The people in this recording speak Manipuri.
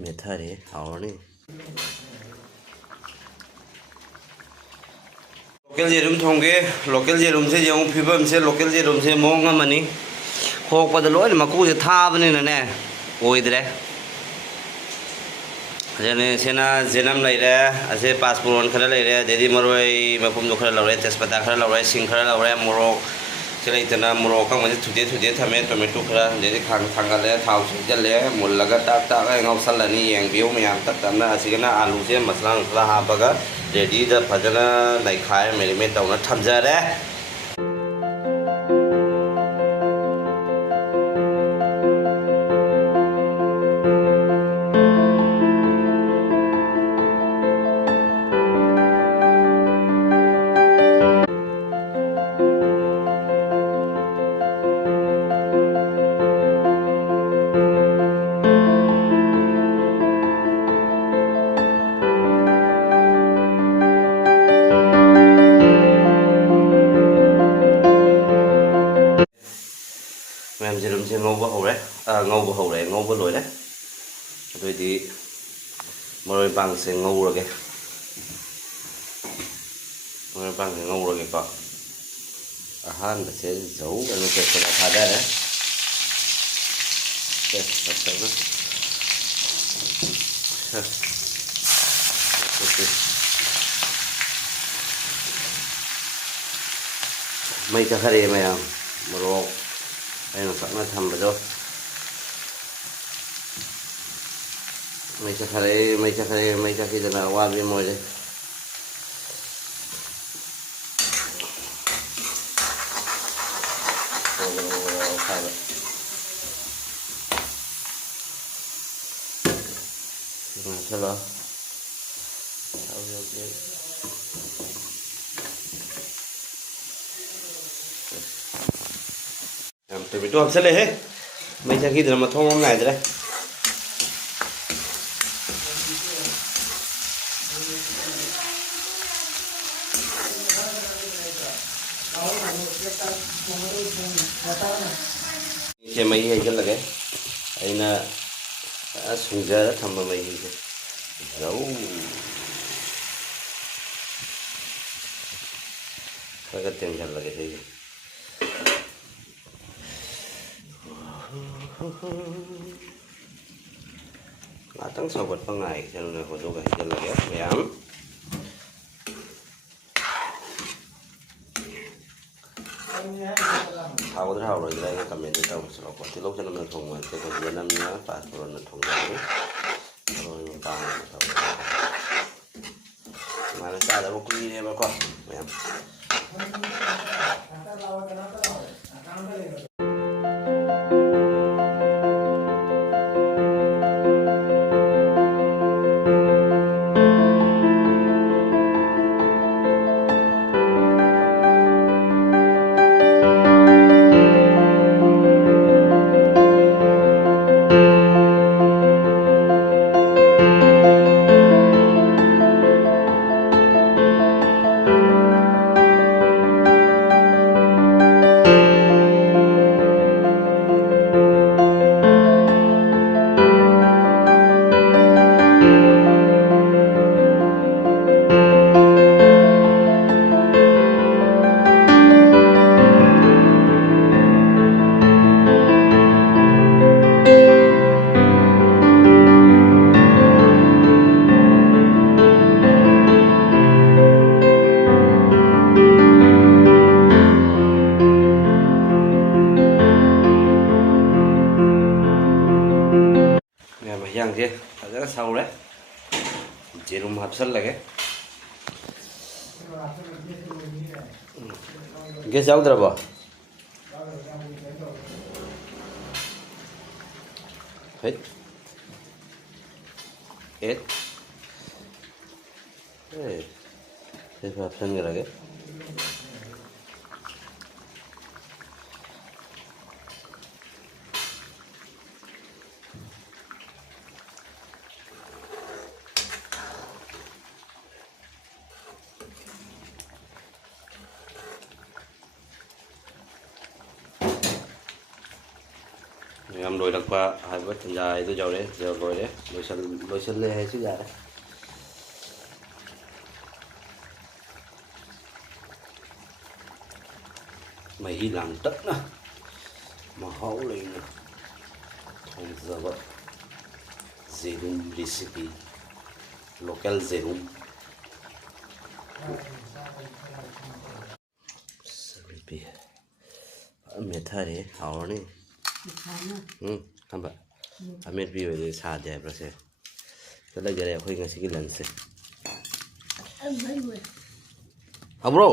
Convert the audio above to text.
मेथारे हावरनी लोकल जेरुम थोंगे लोकल जेरुम से जेऊ फिबम से लोकल जेरुम से मोंग मनी खोकपद लोन मकू से थाबनिने ओइद्रे जने सेना जेनम लेरे असे पासपोर्ट खरा लेरे देदी मरोय मफुम दो खरा लौरे तेजपत्ता खरा लौरे सिंग खरा लौरे मोरक चलेतना मोरक का मजे थुदे थुदे थमे टोमेटो खरा देदी खांग थांगले थाव सुजले मुल्लगा टाक टाक ngौसलनी येंबियो मयाम तक तमना असिगना आलू से मसला खरा हाबगा रेडी द फजना लाइखाय मेरिमेट तौना थमजरे मैम जेरुम से ngौबा हौरे ngौबा लोइरे अदुइदि मरोय बांग से ngौरगे मरोय बांग से ngौरगे को अहान से जौ अनु से खरा खादा है मई का खरे मैम मोरक अना सकना थम्बदो मई चखरे अवाबी मोरे चलो टोमेटो हपसले है मई चखीद्र मथों नाइद्रे इसे मई है लगे अना सुंजर थम मई से जौ खर तेंजल लगे थे ngātang saugat pa ngai chanu ko do ga hidal lage मैम हाउद्रा हाउरोइद्रा ये कमेंट ता उसरो को तिलो जनम न थोंग ते को जनम ना पासपोर्ट न थोंग रे और बांग माने सादा को कुई रे बको ma'am yang agak saure jerum hapsal lage gas jauh berapa hit siapa hapsal nggak lagi ꯌꯥꯝ ꯂꯣꯏꯔꯛꯄ ꯍꯥꯏꯕ ꯇꯟꯖꯥ ꯍꯥꯏꯗꯨ ꯌꯧꯔꯦ ꯂꯣꯏꯔꯦ ꯂꯣꯏꯁꯜꯂꯦ ꯍꯥꯏꯁꯨ ꯌꯥꯔꯦ ꯃꯍꯤ ꯂꯥꯡꯇꯛꯅ ꯃꯍꯥꯎ ꯂꯩꯅ ꯊꯣꯡꯖꯕ ꯖꯦꯔꯨꯝ ꯔꯦꯁꯤꯄꯤ local zerum सभी मेथारे हावने हम अमेट भी वजह साथ है बस चला जरा कोई किसी की लंच से अब ब्रो